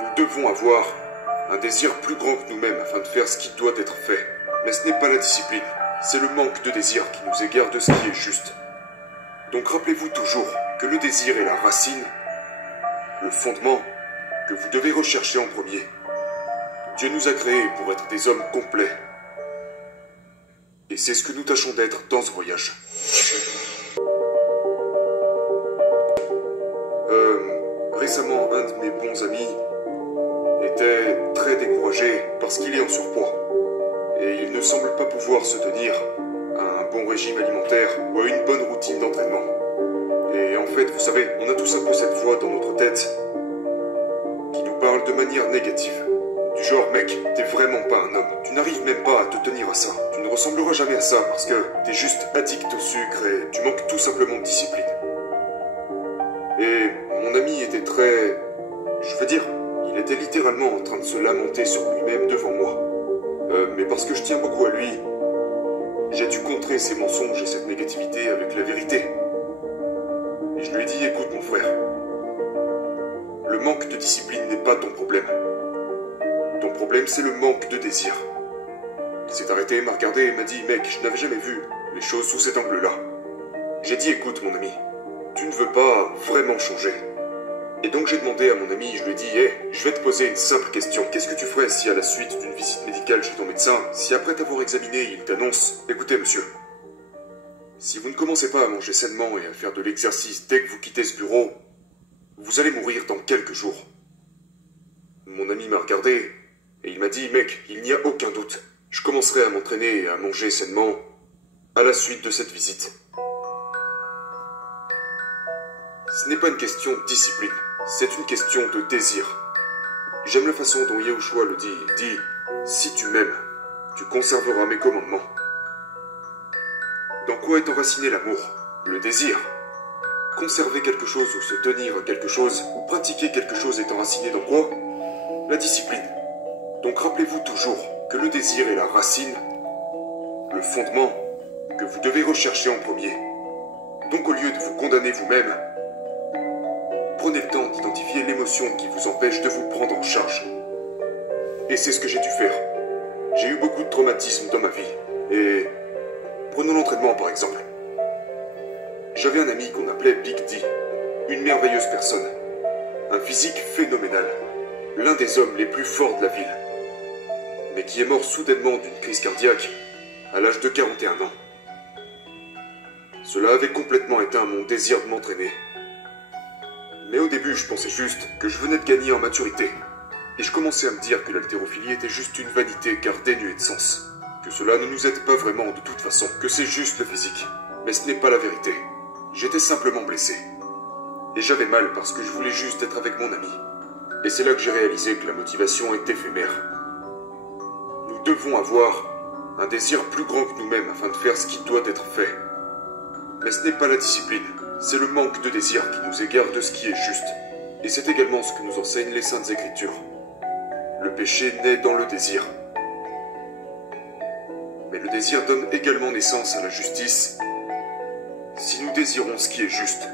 Nous devons avoir un désir plus grand que nous-mêmes afin de faire ce qui doit être fait. Mais ce n'est pas la discipline, c'est le manque de désir qui nous égare de ce qui est juste. Donc rappelez-vous toujours que le désir est la racine, le fondement que vous devez rechercher en premier. Dieu nous a créés pour être des hommes complets. Et c'est ce que nous tâchons d'être dans ce voyage. Récemment, un de mes bons amis était très découragé parce qu'il est en surpoids. Et il ne semble pas pouvoir se tenir à un bon régime alimentaire ou à une bonne routine d'entraînement. Et en fait, vous savez, on a tous un peu cette voix dans notre tête qui nous parle de manière négative. Du genre, mec, t'es vraiment pas un homme. Tu n'arrives même pas à te tenir à ça. Tu ne ressembleras jamais à ça parce que t'es juste addict au sucre et tu manques tout simplement de discipline. Et mon ami était très... Je veux dire, il était littéralement en train de se lamenter sur lui-même devant moi. Mais parce que je tiens beaucoup à lui, j'ai dû contrer ses mensonges et cette négativité avec la vérité. Et je lui ai dit, écoute mon frère, le manque de discipline n'est pas ton problème. Ton problème, c'est le manque de désir. Il s'est arrêté, m'a regardé et m'a dit, mec, je n'avais jamais vu les choses sous cet angle-là. J'ai dit, écoute mon ami, tu ne veux pas vraiment changer. Et donc j'ai demandé à mon ami, je lui ai dit, hey, je vais te poser une simple question. Qu'est-ce que tu ferais si à la suite d'une visite médicale chez ton médecin, si après t'avoir examiné, il t'annonce, écoutez monsieur, si vous ne commencez pas à manger sainement et à faire de l'exercice dès que vous quittez ce bureau, vous allez mourir dans quelques jours. Mon ami m'a regardé et il m'a dit, mec, il n'y a aucun doute, je commencerai à m'entraîner et à manger sainement à la suite de cette visite. Ce n'est pas une question de discipline, c'est une question de désir. J'aime la façon dont Yahushua le dit. Il dit, si tu m'aimes, tu conserveras mes commandements. Dans quoi est enraciné l'amour? Le désir. Conserver quelque chose ou se tenir à quelque chose, ou pratiquer quelque chose est enraciné dans quoi? La discipline. Donc rappelez-vous toujours que le désir est la racine, le fondement que vous devez rechercher en premier. Donc au lieu de vous condamner vous-même, prenez le temps d'identifier l'émotion qui vous empêche de vous prendre en charge. Et c'est ce que j'ai dû faire. J'ai eu beaucoup de traumatismes dans ma vie. Et prenons l'entraînement par exemple. J'avais un ami qu'on appelait Big D, une merveilleuse personne, un physique phénoménal, l'un des hommes les plus forts de la ville, mais qui est mort soudainement d'une crise cardiaque à l'âge de 41 ans. Cela avait complètement éteint mon désir de m'entraîner. Mais au début, je pensais juste que je venais de gagner en maturité. Et je commençais à me dire que l'haltérophilie était juste une vanité car dénuée de sens. Que cela ne nous aide pas vraiment de toute façon, que c'est juste le physique. Mais ce n'est pas la vérité. J'étais simplement blessé. Et j'avais mal parce que je voulais juste être avec mon ami. Et c'est là que j'ai réalisé que la motivation est éphémère. Nous devons avoir un désir plus grand que nous-mêmes afin de faire ce qui doit être fait. Mais ce n'est pas la discipline, c'est le manque de désir qui nous égare de ce qui est juste. Et c'est également ce que nous enseignent les Saintes Écritures. Le péché naît dans le désir. Mais le désir donne également naissance à la justice si nous désirons ce qui est juste.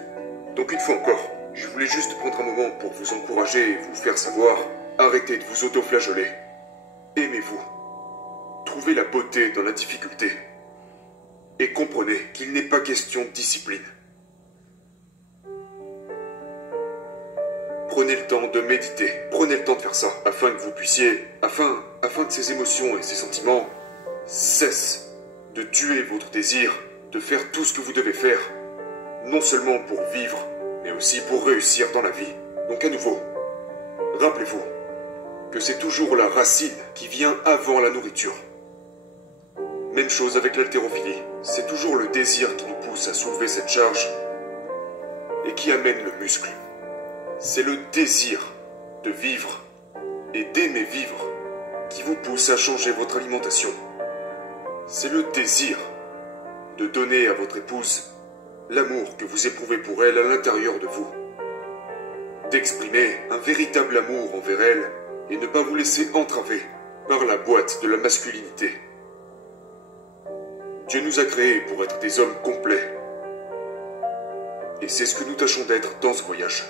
Donc une fois encore, je voulais juste prendre un moment pour vous encourager et vous faire savoir, arrêtez de vous auto-flageoler. Aimez-vous. Trouvez la beauté dans la difficulté. Et comprenez qu'il n'est pas question de discipline. Prenez le temps de méditer, prenez le temps de faire ça, afin que vous puissiez, afin que ces émotions et ces sentiments cessent de tuer votre désir, de faire tout ce que vous devez faire, non seulement pour vivre, mais aussi pour réussir dans la vie. Donc à nouveau, rappelez-vous que c'est toujours la racine qui vient avant la nourriture. Même chose avec l'haltérophilie, c'est toujours le désir qui nous pousse à soulever cette charge et qui amène le muscle. C'est le désir de vivre et d'aimer vivre qui vous pousse à changer votre alimentation. C'est le désir de donner à votre épouse l'amour que vous éprouvez pour elle à l'intérieur de vous. D'exprimer un véritable amour envers elle et ne pas vous laisser entraver par la boîte de la masculinité. Dieu nous a créés pour être des hommes complets. Et c'est ce que nous tâchons d'être dans ce voyage.